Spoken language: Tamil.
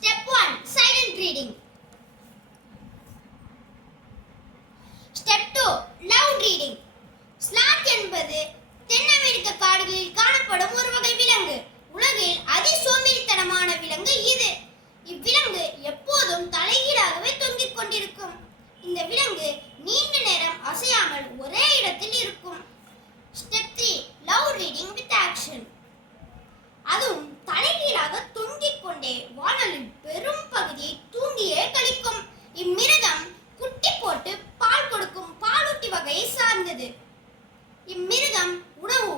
Step 1. Silent reading. நாட்களின் பெரும் பகுதியை தூங்கியே கழிக்கும். இம்மிருகம் குட்டி போட்டு பால் கொடுக்கும் பாலூட்டி வகையை சார்ந்தது. இம்மிருகம் உணவு